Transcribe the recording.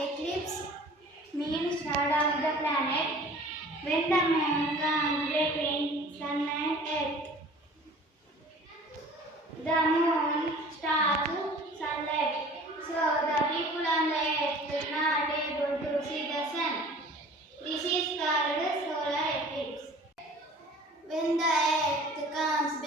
eclipse means shadow of the planet when the moon comes between sun and earth. The moon starts sunlight, so the people on the earth will not able to see the sun. This is called solar eclipse. When the earth comes